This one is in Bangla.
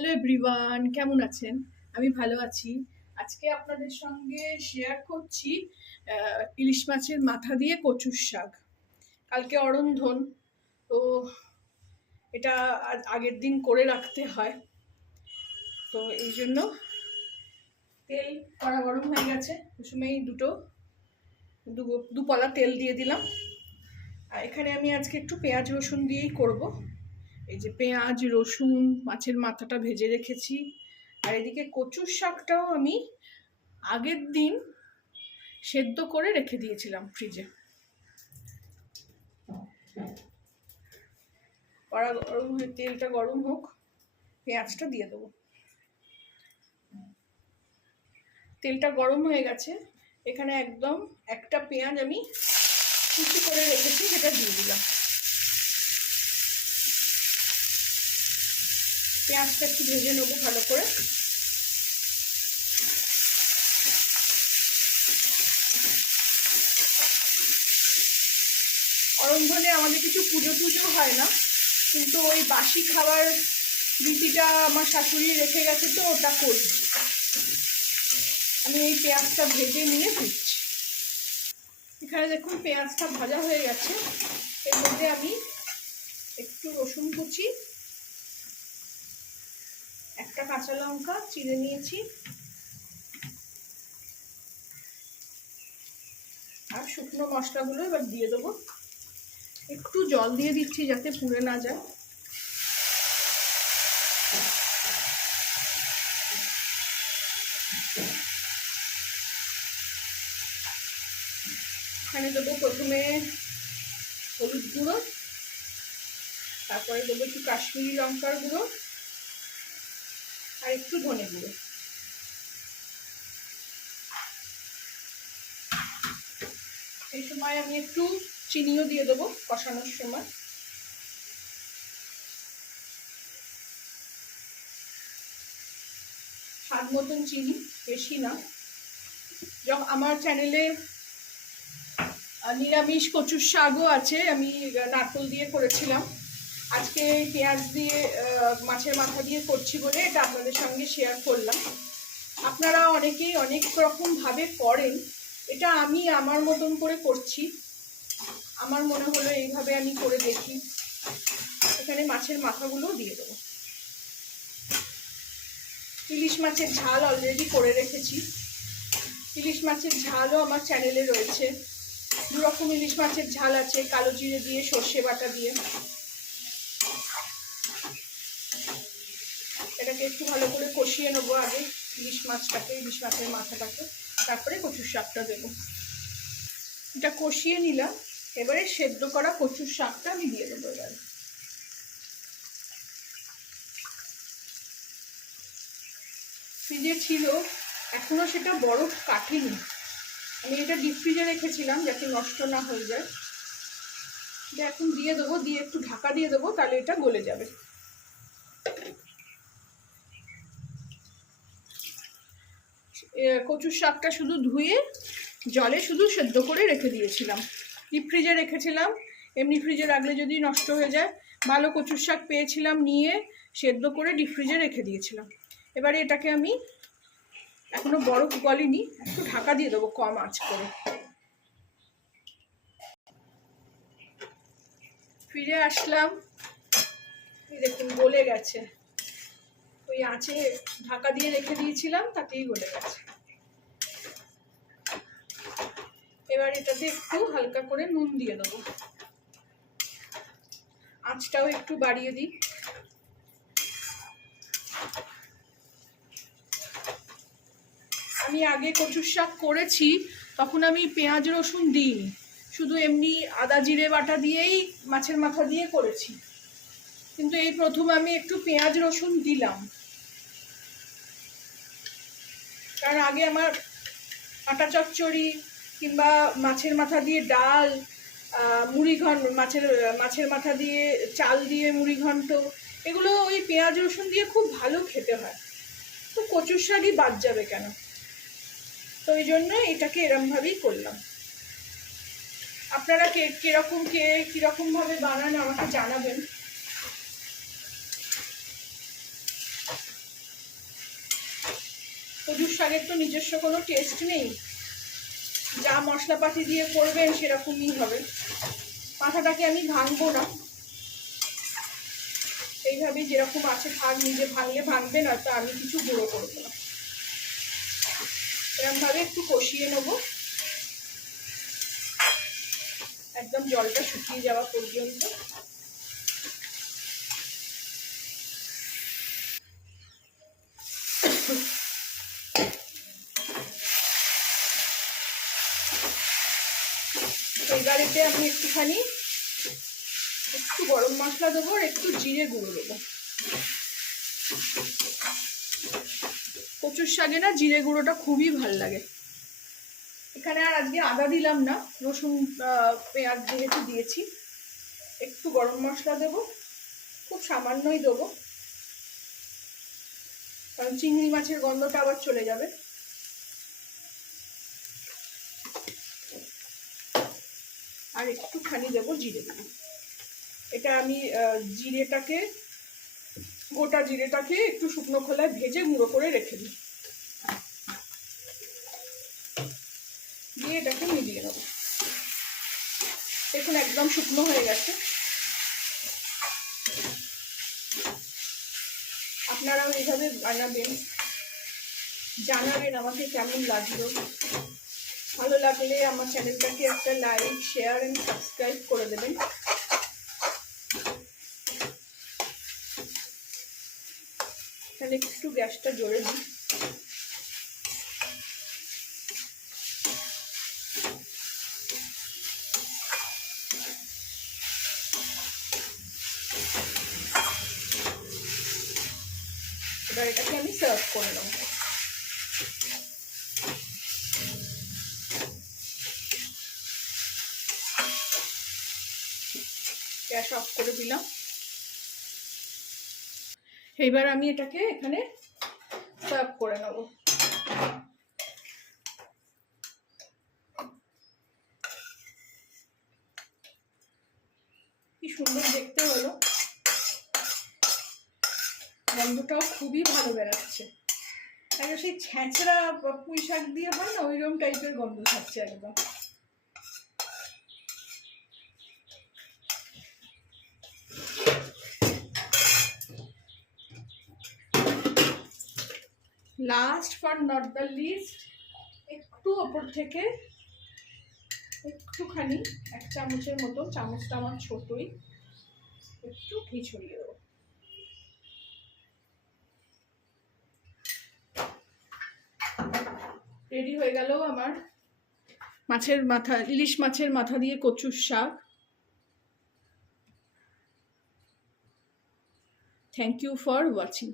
হ্যালো এভরিওয়ান, কেমন আছেন? আমি ভালো আছি। আজকে আপনাদের সঙ্গে শেয়ার করছি ইলিশ মাছের মাথা দিয়ে কচুর শাক। কালকে অরন্ধন, তো এটা আগের দিন করে রাখতে হয়, তো এই জন্য তেল কড়া গরম হয়ে গেছে। ওই সময় দু পলা তেল দিয়ে দিলাম। আর এখানে আমি আজকে একটু পেঁয়াজ রসুন দিয়েই করব। এই যে পেঁয়াজ রসুন, মাছের মাথাটা ভেজে রেখেছি। আর এদিকে কচুর শাকটাও আমি আগের দিন সেদ্ধ করে রেখে দিয়েছিলাম ফ্রিজে। কড়া গরম হয়ে তেলটা গরম হোক, পেঁয়াজটা দিয়ে দেবো। তেলটা গরম হয়ে গেছে, এখানে একদম একটা পেঁয়াজ আমি কুচি করে রেখেছি, সেটা দিয়ে দিলাম। পেঁয়াজটা একটু ভেজে নেবো ভালো করে। অরন্ধনে আমাদের কিছু পুজো টুজো হয় না, কিন্তু ওই বাসি খাবার রীতিটা আমার শাশুড়ি রেখে গেছে, তো ওটা করব। আমি এই পেঁয়াজটা ভেজে নিয়ে দিচ্ছি। এখানে দেখুন পেঁয়াজটা ভাজা হয়ে গেছে। এর মধ্যে আমি একটু রসুন কুচি, একটা কাঁচা লঙ্কা চিড়ে নিয়েছি, আর শুকনো মশলাগুলো এবার দিয়ে দেবো। একটু জল দিয়ে দিচ্ছি যাতে পুড়ে না যায়। এখানে দেবো প্রথমে হলুদ গুঁড়ো, তারপরে দেবো একটু কাশ্মীরি লঙ্কার গুঁড়ো, আর একটু ধনে গুঁড়ো। এই সময় আমি একটু চিনিও দিয়ে দেবো কষানোর সময়। স্বাদ মতন চিনি, বেশি না। যখন আমার চ্যানেলে নিরামিষ কচুর শাকও আছে, আমি নারকেল দিয়ে করেছিলাম। আজকে পেঁয়াজ দিয়ে মাছের মাথা দিয়ে করছি বলে এটা আপনাদের সঙ্গে শেয়ার করলাম। আপনারা অনেকেই অনেক রকমভাবে করেন, এটা আমি আমার মতন করে করছি। আমার মনে হলো এইভাবে আমি করে দেখি। এখানে মাছের মাথাগুলো দিয়ে দেবো। ইলিশ মাছের ঝাল অলরেডি করে রেখেছি। ইলিশ মাছের ঝালও আমার চ্যানেলে রয়েছে। দু রকম ইলিশ মাছের ঝাল আছে, কালো জিরে দিয়ে, সর্ষে বাটা দিয়ে। এটাকে একটু ভালো করে কষিয়ে নেবো আগে, ইলিশ মাছটাকে, ইলিশ মাছের মাথাটাকে, তারপরে কচুর শাকটা দেবো। এটা কষিয়ে নিলাম, এবারে সেদ্ধ করা কচুর শাকটা আমি দিয়ে দেবো। এবার ফ্রিজে ছিল, এখনো সেটা বরফ কাটেনি। আমি এটা ডিপ ফ্রিজে রেখেছিলাম যাতে নষ্ট না হয়ে যায়। এটা এখন দিয়ে দেবো, দিয়ে একটু ঢাকা দিয়ে দেবো, তাহলে এটা গলে যাবে। কচুর শাকটা শুধু ধুয়ে জলে শুধু সেদ্ধ করে রেখে দিয়েছিলাম, ডিপ ফ্রিজে রেখেছিলাম। এমনি ফ্রিজে রাখলে যদি নষ্ট হয়ে যায়, ভালো কচুর শাক পেয়েছিলাম, নিয়ে সেদ্ধ করে ডিপ ফ্রিজে রেখে দিয়েছিলাম। এবারে এটাকে আমি, এখনো বরফ গলেনি, একটু ঢাকা দিয়ে দেবো কম আঁচ করে। ফিরে আসলাম, দেখুন গলে গেছে। ওই আঁচে ঢাকা দিয়ে রেখে দিয়েছিলাম, তাতেই গলে গেছে। এবার এটাতে একটু হালকা করে নুন দিয়ে দেবো। আঁচটাও একটু বাড়িয়ে দিই। আমি আগে কচুর শাক করেছি, তখন আমি পেঁয়াজ রসুন দিইনি, শুধু এমনি আদা জিরে বাটা দিয়েই মাছের মাথা দিয়ে করেছি। কিন্তু এই প্রথম আমি একটু পেঁয়াজ রসুন দিলাম, কারণ আগে আমার আটা চচ্চড়ি কিংবা মাছের মাথা দিয়ে ডাল, মুড়ি ঘন্ট, মাছের মাথা দিয়ে চাল দিয়ে মুড়ি ঘন্ট, এগুলো ওই পেঁয়াজ রসুন দিয়ে খুব ভালো খেতে হয়। তো কচুর শাকই বাদ যাবে কেন? তো এই জন্য এটাকে এরমভাবেই করলাম। আপনারা কিরকমভাবে বানান আমাকে জানাবেন। কচুর শাকের তো নিজস্ব কোনো টেস্ট নেই, যা মশলাপাতি দিয়ে করবেন সেরকমই হবে। মাথাটাকে আমি ভাঙবো না, এইভাবে যেরকম আছে থাক, নিজে ভাঙলে ভাঙবে না, তা আমি কিছু গুঁড়ো করবো না। এরকমভাবে একটু কষিয়ে নেবো একদম জলটা শুকিয়ে যাওয়া পর্যন্ত। এবার এতে আমি একটু গরম মশলা দেবো আর একটু জিরে গুঁড়ো দেবো। কচুর শাকে না জিরে গুঁড়োটা খুবই ভাল লাগে। এখানে আর আজকে আদা দিলাম না, রসুন পেঁয়াজ যেহেতু দিয়েছি। একটু গরম মশলা দেবো, খুব সামান্যই দেবো, কারণ চিংড়ি মাছের গন্ধটা আবার চলে যাবে। আর একটুখানি দেবো জিরে গুঁড়ো। এটা আমি গোটা জিরেটাকে একটু শুকনো খোলায় ভেজে গুঁড়ো করে রেখে দিই, দিয়ে এটাকে মিলিয়ে নেবো। দেখুন একদম শুকনো হয়ে গেছে। আপনারাও এইভাবে বানাবেন, জানাবেন আমাকে কেমন লাগলো। ভালো লাগলে আমার চ্যানেলটাকে একটা লাইক, শেয়ার এন্ড সাবস্ক্রাইব করে দেবেন। তাহলে একটু গ্যাসটা জোরে দিই। এবার এটাকে আমি সার্ভ করে নেব। গ্যাস অফ করে দিলাম। এবার আমি এটাকে এখানে সার্ভ করে নেব। কি সুন্দর দেখতে হলো, গন্ধটাও খুবই ভালো বেরাচ্ছে। একটা সেই ছেঁচড়া পুঁই শাক দিয়ে হয় না, ওইরকম টাইপের গন্ধ থাকছে একদম। Last but not the least, একটু ওপর থেকে একটুখানি 1 চামচের মতো, চামচটা আমার ছোটই, একটু ঘি ছড়িয়ে দেবো। রেডি হয়ে গেল আমার ইলিশ মাছের মাথা দিয়ে কচুর শাক। Thank you for watching.